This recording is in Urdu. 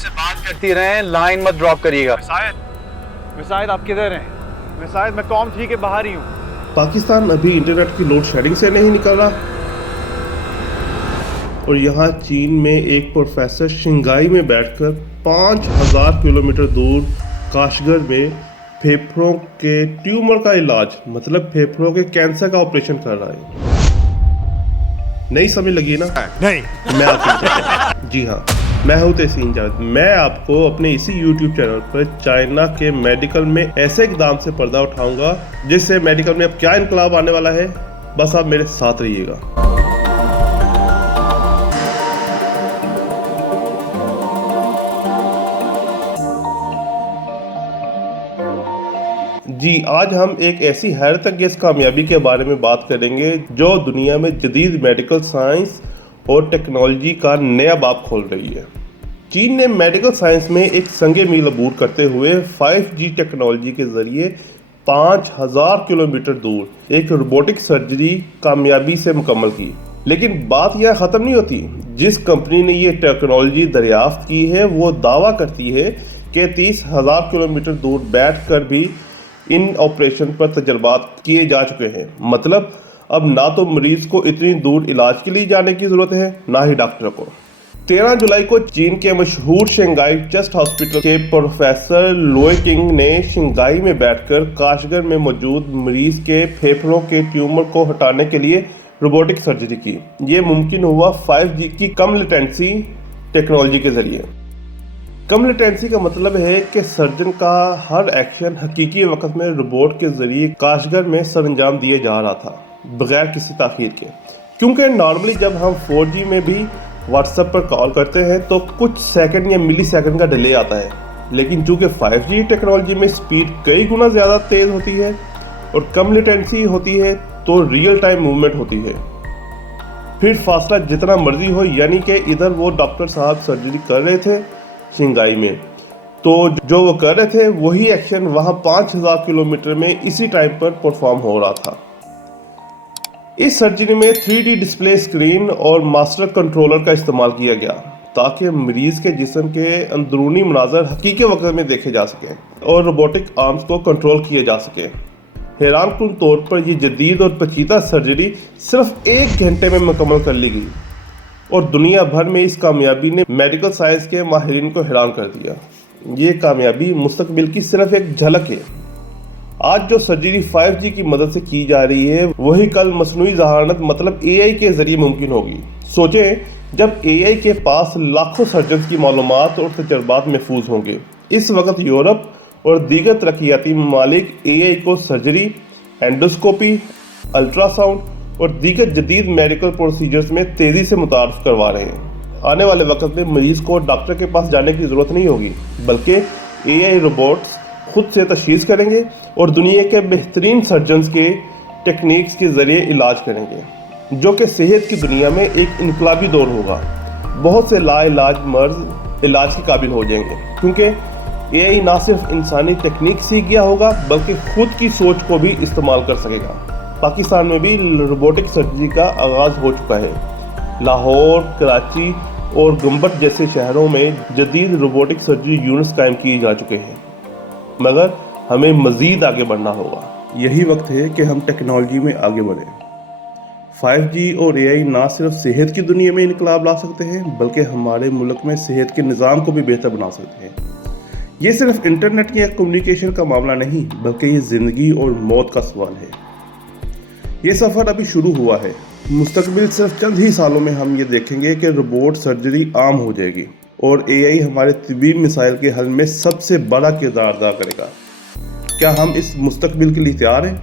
سے بات کرتی رہیں, لائن مت ڈراپ کریے گا. مساعد آپ کدھر ہیں؟ مساعد میں قوم 3 کے باہر ہی ہوں. پاکستان ابھی انٹرنیٹ کی لوڈ شیڈنگ سے نہیں نکل رہا, اور یہاں چین میں ایک پروفیسر شنگھائی میں بیٹھ کر 5000 کلومیٹر دور کاشغر میں پھیپھڑوں کے ٹیومر کا علاج, مطلب پھیپھڑوں کے کینسر کا آپریشن کر رہا ہے. نہیں سمجھ لگی نا؟ نہیں. میں آپ کی جی ہاں, میں ہوں تحسین جاوید. میں آپ کو اپنے اسی یوٹیوب چینل پر چائنا کے میڈیکل میں ایسے اقدام سے پردہ اٹھاؤں گا جس سے میڈیکل میں اب کیا انقلاب آنے والا ہے. بس آپ میرے ساتھ رہیے گا. جی, آج ہم ایک ایسی حیرت انگیز کامیابی کے بارے میں بات کریں گے جو دنیا میں جدید میڈیکل سائنس اور ٹیکنالوجی کا نیا باب کھول رہی ہے. چین نے میڈیکل سائنس میں ایک سنگ میل عبور کرتے ہوئے 5G ٹیکنالوجی کے ذریعے 5000 کلومیٹر دور ایک روبوٹک سرجری کامیابی سے مکمل کی. لیکن بات یہ ختم نہیں ہوتی. جس کمپنی نے یہ ٹیکنالوجی دریافت کی ہے وہ دعویٰ کرتی ہے کہ 30,000 کلومیٹر دور بیٹھ کر بھی ان آپریشن پر تجربات کیے جا چکے ہیں. مطلب اب نہ تو مریض کو اتنی دور علاج کے لیے جانے کی ضرورت ہے, نہ ہی ڈاکٹر کو. 13 جولائی کو چین کے مشہور شنگھائی چیسٹ ہاسپٹل کے پروفیسر لوئے کنگ نے شنگھائی میں بیٹھ کر کاشغر میں موجود مریض کے پھیپھڑوں کے ٹیومر کو ہٹانے کے لیے روبوٹک سرجری کی. یہ ممکن ہوا 5G کی کم لیٹنسی ٹیکنالوجی کے ذریعے. کم لیٹنسی کا مطلب ہے کہ سرجن کا ہر ایکشن حقیقی وقت میں روبوٹ کے ذریعے کاشغر میں سر انجام دیے جا رہا تھا بغیر کسی تاخیر کے. کیونکہ نارملی جب ہم 4G میں بھی واٹس ایپ پر کال کرتے ہیں تو کچھ سیکنڈ یا ملی سیکنڈ کا ڈیلے آتا ہے, لیکن چونکہ 5G ٹیکنالوجی میں سپیڈ کئی گنا زیادہ تیز ہوتی ہے اور کم لیٹنسی ہوتی ہے تو ریئل ٹائم موومنٹ ہوتی ہے. پھر فاصلہ جتنا مرضی ہو, یعنی کہ ادھر وہ ڈاکٹر صاحب سرجری کر رہے تھے شنگھائی میں, تو جو وہ کر رہے تھے وہی ایکشن وہاں 5000 کلومیٹر میں اسی ٹائم پر پرفارم ہو رہا تھا. اس سرجری میں 3D ڈسپلے اسکرین اور ماسٹر کنٹرولر کا استعمال کیا گیا تاکہ مریض کے جسم کے اندرونی مناظر حقیقی وقت میں دیکھے جا سکیں اور روبوٹک آرمز کو کنٹرول کیے جا سکیں. حیران کن طور پر یہ جدید اور پیچیدہ سرجری صرف 1 گھنٹے میں مکمل کر لی گئی, اور دنیا بھر میں اس کامیابی نے میڈیکل سائنس کے ماہرین کو حیران کر دیا. یہ کامیابی مستقبل کی صرف ایک جھلک ہے. آج جو سرجری 5G کی مدد سے کی جا رہی ہے وہی کل مصنوعی ذہانت مطلب AI کے ذریعے ممکن ہوگی. سوچیں, جب AI کے پاس لاکھوں سرجنز کی معلومات اور تجربات محفوظ ہوں گے. اس وقت یورپ اور دیگر ترقیاتی ممالک AI کو سرجری, اینڈوسکوپی, الٹرا ساؤنڈ اور دیگر جدید میڈیکل پروسیجرز میں تیزی سے متعارف کروا رہے ہیں. آنے والے وقت میں مریض کو ڈاکٹر کے پاس جانے کی ضرورت نہیں ہوگی, بلکہ AI روبوٹس خود سے تشخیص کریں گے اور دنیا کے بہترین سرجنز کے ٹیکنیکس کے ذریعے علاج کریں گے, جو کہ صحت کی دنیا میں ایک انقلابی دور ہوگا. بہت سے لا علاج مرض علاج کے قابل ہو جائیں گے, کیونکہ AI نہ صرف انسانی ٹیکنیک سیکھ گیا ہوگا بلکہ خود کی سوچ کو بھی استعمال کر سکے گا. پاکستان میں بھی روبوٹک سرجری کا آغاز ہو چکا ہے. لاہور, کراچی اور گمبٹ جیسے شہروں میں جدید روبوٹک سرجری یونٹس قائم کیے جا چکے ہیں, مگر ہمیں مزید آگے بڑھنا ہوگا. یہی وقت ہے کہ ہم ٹیکنالوجی میں آگے بڑھیں. 5G اور AI نہ صرف صحت کی دنیا میں انقلاب لا سکتے ہیں بلکہ ہمارے ملک میں صحت کے نظام کو بھی بہتر بنا سکتے ہیں. یہ صرف انٹرنیٹ یا کمیونیکیشن کا معاملہ نہیں بلکہ یہ زندگی اور موت کا سوال ہے. یہ سفر ابھی شروع ہوا ہے. مستقبل صرف چند ہی سالوں میں ہم یہ دیکھیں گے کہ روبوٹ سرجری عام ہو جائے گی اور AI ہمارے طبی مسائل کے حل میں سب سے بڑا کردار ادا کرے گا. کیا ہم اس مستقبل کے لیے تیار ہیں؟